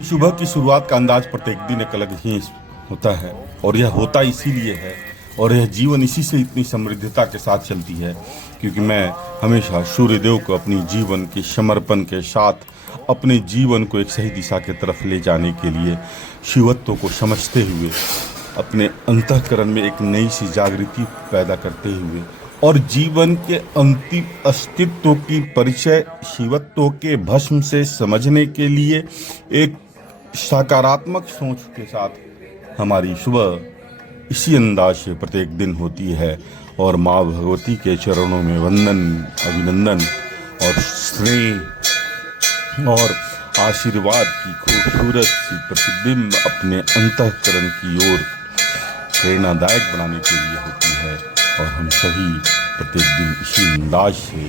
सुबह की शुरुआत का अंदाज प्रत्येक दिन एक अलग ही होता है और यह होता इसीलिए है और यह जीवन इसी से इतनी समृद्धता के साथ चलती है क्योंकि मैं हमेशा सूर्यदेव को अपनी जीवन के समर्पण के साथ अपने जीवन को एक सही दिशा की तरफ ले जाने के लिए शिवत्व को समझते हुए अपने अंतःकरण में एक नई सी जागृति पैदा करते हुए और जीवन के अंतिम अस्तित्व की परिचय शिवत्व के भस्म से समझने के लिए एक सकारात्मक सोच के साथ हमारी सुबह इसी अंदाज से प्रत्येक दिन होती है और माँ भगवती के चरणों में वंदन, अभिनंदन और स्नेह और आशीर्वाद की खूबसूरत सी प्रतिबिंब अपने अंतःकरण की ओर प्रेरणादायक बनाने के लिए होती है और हम सभी प्रत्येक दिन इसी अंदाज से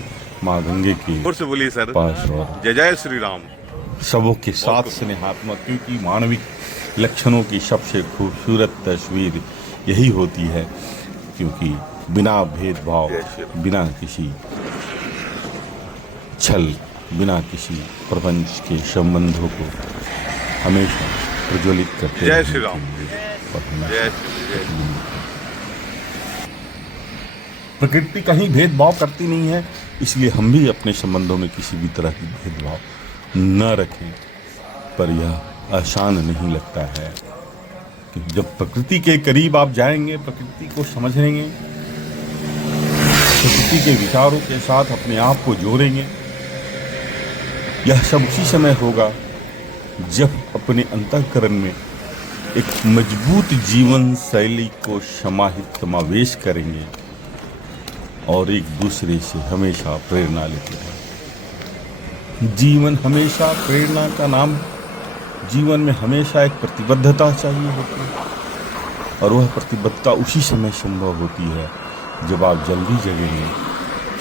माँ गंगे के और से बोलिए सर पास और जय जय श्री राम सबों के साथ स्नेहात्मक क्योंकि मानविक लक्षणों की सबसे खूबसूरत तस्वीर यही होती है क्योंकि बिना भेदभाव, बिना किसी छल, बिना किसी प्रपंच के संबंधों को हमेशा प्रज्वलित करते जय श्री राम जय प्रकृति कहीं भेदभाव करती नहीं है, इसलिए हम भी अपने संबंधों में किसी भी तरह की भेदभाव न रखें। पर यह आसान नहीं लगता है कि जब प्रकृति के करीब आप जाएंगे, प्रकृति को समझेंगे, प्रकृति के विचारों के साथ अपने आप को जोड़ेंगे, यह सब उसी समय होगा जब अपने अंतःकरण में एक मजबूत जीवन शैली को समावेश करेंगे और एक दूसरे से हमेशा प्रेरणा लेते हैं। जीवन हमेशा प्रेरणा का नाम, जीवन में हमेशा एक प्रतिबद्धता चाहिए होती है और वह प्रतिबद्धता उसी समय संभव होती है जब आप जल्दी जगेंगे,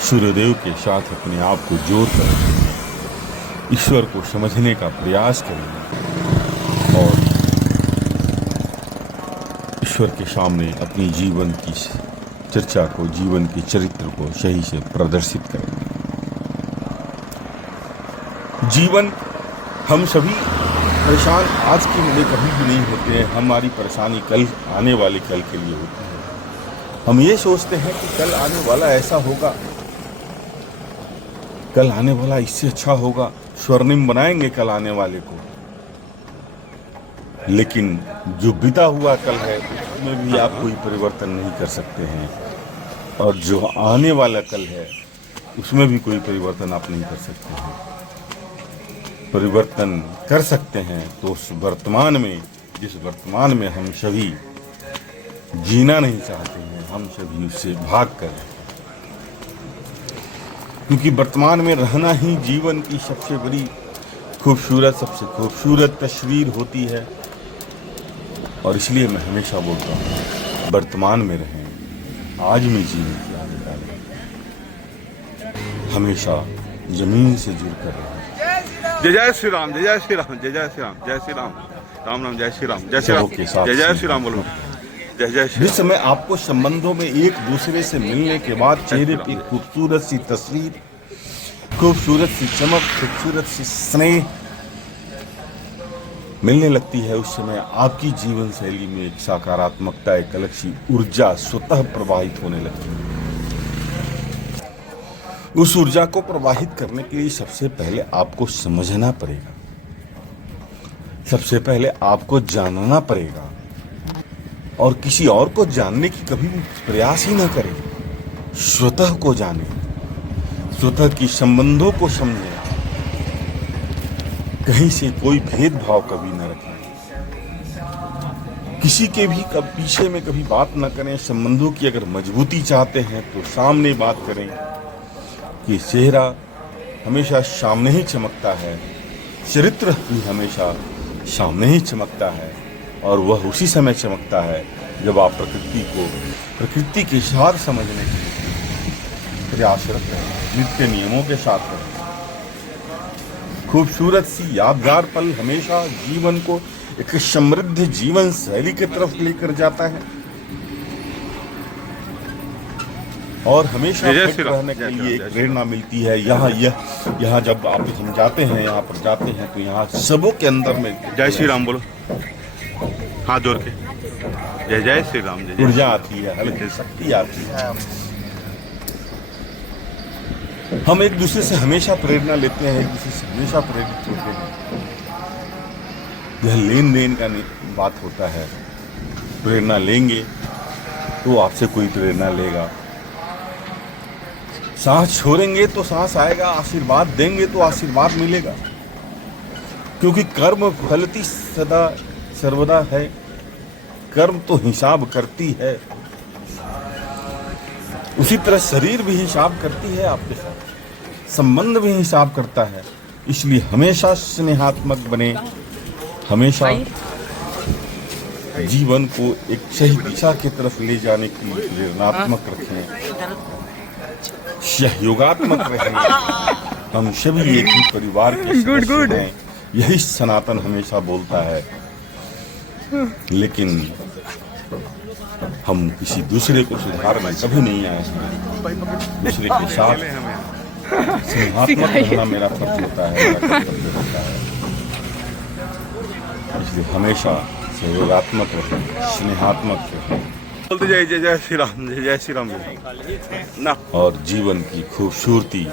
सूर्यदेव के साथ अपने आप को जोड़ कर ईश्वर को समझने का प्रयास करेंगे और ईश्वर के सामने अपनी जीवन की चर्चा को, जीवन के चरित्र को सही से प्रदर्शित करेंगे। जीवन हम सभी परेशान आज के लिए कभी भी नहीं होते हैं, हमारी परेशानी कल आने वाले कल के लिए होती है। हम ये सोचते हैं कि कल आने वाला ऐसा होगा, कल आने वाला इससे अच्छा होगा, स्वर्णिम बनाएंगे कल आने वाले को। लेकिन जो बीता हुआ कल है उसमें भी आप कोई परिवर्तन नहीं कर सकते हैं और जो आने वाला कल है उसमें भी कोई परिवर्तन आप नहीं कर सकते हैं। परिवर्तन कर सकते हैं तो उस वर्तमान में, जिस वर्तमान में हम सभी जीना नहीं चाहते हैं, हम सभी उससे भाग कर, क्योंकि वर्तमान में रहना ही जीवन की सबसे बड़ी सबसे खूबसूरत तस्वीर होती है। और इसलिए मैं हमेशा बोलता हूँ वर्तमान में रहें, आज में जीने की आदत डालें, हमेशा जमीन से जुड़ कर रहें। जय जय श्री राम जय जय श्री राम जय जय श्री राम जय श्री राम राम राम जय श्री राम जय श्री राम जय जय श्री राम बोलो जय जय श्री। जिस समय आपको संबंधों में एक दूसरे से मिलने के बाद चेहरे पे खूबसूरत सी तस्वीर, खूबसूरत सी चमक, खूबसूरत सी स्नेह मिलने लगती है, उस समय आपकी जीवन शैली में एक सकारात्मकता, एक अलग सी ऊर्जा स्वतः प्रवाहित होने लगती है। उस ऊर्जा को प्रवाहित करने के लिए सबसे पहले आपको समझना पड़ेगा, सबसे पहले आपको जानना पड़ेगा और किसी और को जानने की कभी भी प्रयास ही ना करें। स्वतः को जाने, स्वतः की संबंधों को समझें, कहीं से कोई भेदभाव कभी न रखें, किसी के भी पीछे में कभी बात न करें। संबंधों की अगर मजबूती चाहते हैं तो सामने बात करें कि चेहरा हमेशा सामने ही चमकता है, चरित्र भी हमेशा सामने ही चमकता है और वह उसी समय चमकता है जब आप प्रकृति के साथ समझने के प्रयासरत रहें, नित्य नियमों के साथ रहें। खूबसूरत सी यादगार पल हमेशा जीवन को एक समृद्ध जीवन शैली की तरफ लेकर जाता है। और हमेशा जय फिट श्री राम। रहने के लिए एक प्रेरणा मिलती है। यहाँ जब आप हम जाते हैं, यहाँ पर जाते हैं तो यहाँ सबों के अंदर में जय श्री राम बोलो, हाथ जोड़ के जय जय श्री राम, जय जय ऊर्जा आती है, हल्की शक्ति आती है। हम एक दूसरे से हमेशा प्रेरणा लेते हैं, एक दूसरे से हमेशा प्रेरित होते हैं। यह लेन देन का बात होता है। प्रेरणा लेंगे तो आपसे कोई प्रेरणा लेगा, सांस छोड़ेंगे तो सांस आएगा, आशीर्वाद देंगे तो आशीर्वाद मिलेगा। क्योंकि कर्म फलती सदा सर्वदा है, कर्म तो हिसाब करती है। उसी तरह शरीर भी हिसाब करती है आपके साथ, संबंध भी हिसाब करता है। इसलिए हमेशा स्नेहात्मक बने, हमेशा जीवन को एक सही दिशा की तरफ ले जाने की प्रेरणात्मक रखें, सहयोगात्मक रहें। हम सभी एक ही परिवार के सदस्य हैं, यही सनातन हमेशा बोलता है। लेकिन हम किसी दूसरे को सुधारने कभी नहीं आए हैं। दूसरे के साथ स्नेहात्मक रहना मेरा फर्ज होता है, मेरा कर्तव्य होता है। इसलिए हमेशा सहयोगात्मक रहें, स्नेहात्मक रहें। बोलते जय जय जय श्री राम, जय जय श्री राम ना। और जीवन की खूबसूरती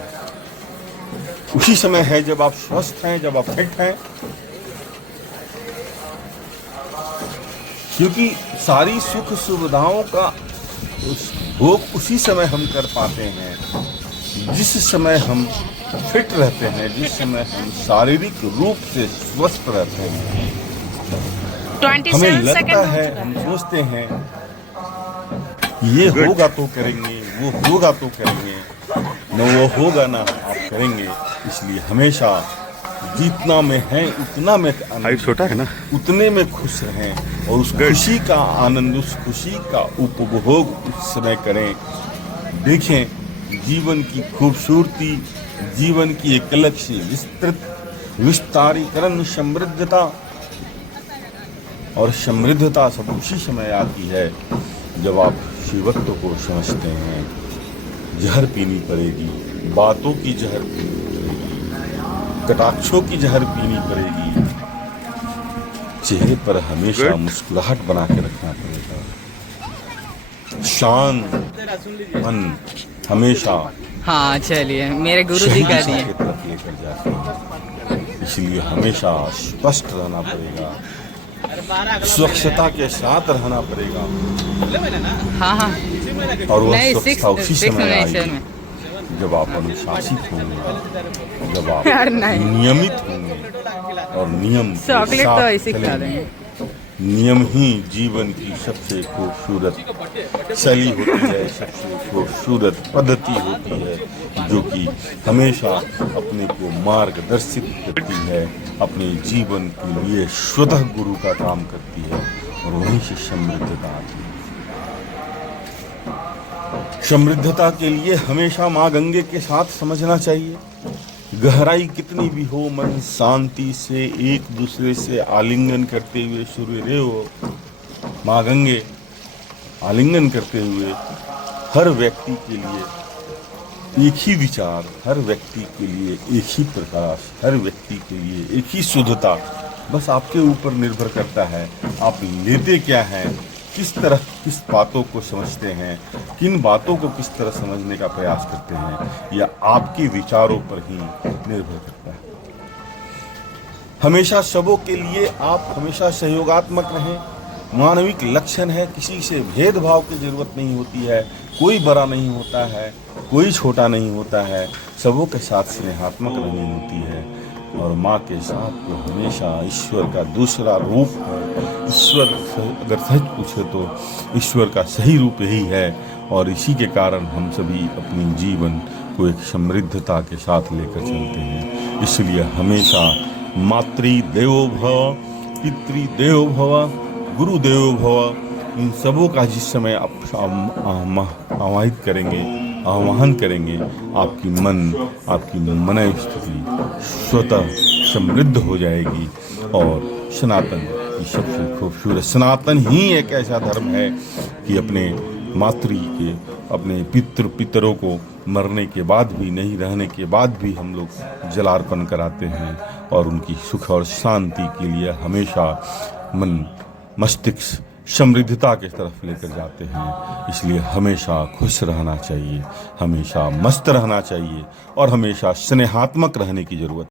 उसी समय है जब आप स्वस्थ हैं, जब आप फिट हैं। क्योंकि सारी सुख सुविधाओं का भोग उसी समय हम कर पाते हैं जिस समय हम फिट रहते हैं, जिस समय हम शारीरिक रूप से स्वस्थ रहते हैं। हमें लगता है, हम सोचते हैं ये होगा तो करेंगे, वो होगा तो करेंगे, न वो होगा ना आप करेंगे। इसलिए हमेशा जितना में है उतना में हाइट छोटा है ना, उतने में खुश रहें और उस खुशी का आनंद, उस खुशी का उपभोग उस समय करें। देखें जीवन की खूबसूरती, जीवन की एक अलग सी विस्तृत विस्तारीकरण, समृद्धता। और समृद्धता सब उसी समय आती है जब आप शिवत्व को समझते हैं। जहर पीनी पड़ेगी, बातों की जहर पीनी पड़ेगी, कटाक्षों की जहर पीनी पड़ेगी। चेहरे पर हमेशा मुस्कुराहट बना के रखना पड़ेगा। शांत मन हमेशा हाँ चलिए, मेरे गुरु जी का दिए। की तरफ लेकर जाते हैं। इसलिए हमेशा स्पष्ट रहना पड़ेगा, स्वच्छता के साथ रहना पड़ेगा। हाँ हाँ, और वह नहीं, स्वच्छता उसी समय नहीं, आएगी जब आप अनुशासित होंगे, जब आप यार नहीं। नियमित होंगे। और नियम के चॉकलेट तो साथ ऐसे खिला चलेंगे। देंगे। नियम ही जीवन की सबसे खूबसूरत शैली होती है, सबसे खूबसूरत पद्धति होती है, जो कि हमेशा अपने को मार्गदर्शित करती है, अपने जीवन के लिए स्वतः गुरु का काम करती है। और वहीं से समृद्धता आती है। समृद्धता के लिए हमेशा माँ गंगे के साथ समझना चाहिए। गहराई कितनी भी हो, मन शांति से एक दूसरे से आलिंगन करते हुए सूर्य हो, माँ गंगे आलिंगन करते हुए हर व्यक्ति के लिए एक ही विचार, हर व्यक्ति के लिए एक ही प्रकाश, हर व्यक्ति के लिए एक ही शुद्धता। बस आपके ऊपर निर्भर करता है आप लेते क्या हैं, किस तरह किस बातों को समझते हैं, किन बातों को किस तरह समझने का प्रयास करते हैं, या आपके विचारों पर ही निर्भर करता है। हमेशा सबों के लिए आप हमेशा सहयोगात्मक रहें। मानविक लक्षण है, किसी से भेदभाव की जरूरत नहीं होती है। कोई बड़ा नहीं होता है, कोई छोटा नहीं होता है, सबों के साथ स्नेहात्मक रहनी होती है। और माँ के साथ तो हमेशा ईश्वर का दूसरा रूप है। ईश्वर अगर सच पूछे तो ईश्वर का सही रूप यही है। और इसी के कारण हम सभी अपने जीवन को एक समृद्धता के साथ लेकर चलते हैं। इसलिए हमेशा मातृ देवो भव, पितृ देवो भव, गुरु देवो भव, इन सबों का जिस समय आप आवाहित करेंगे, आह्वान करेंगे, आपकी मन स्थिति स्वतः समृद्ध हो जाएगी। और सनातन की सबसे खूबसूरत, सनातन ही एक ऐसा धर्म है कि अपने मातृ के, अपने पितरों को मरने के बाद भी, नहीं रहने के बाद भी हम लोग जलार्पण कराते हैं और उनकी सुख और शांति के लिए हमेशा मन मस्तिष्क समृद्धता की तरफ लेकर जाते हैं। इसलिए हमेशा खुश रहना चाहिए, हमेशा मस्त रहना चाहिए और हमेशा स्नेहात्मक रहने की ज़रूरत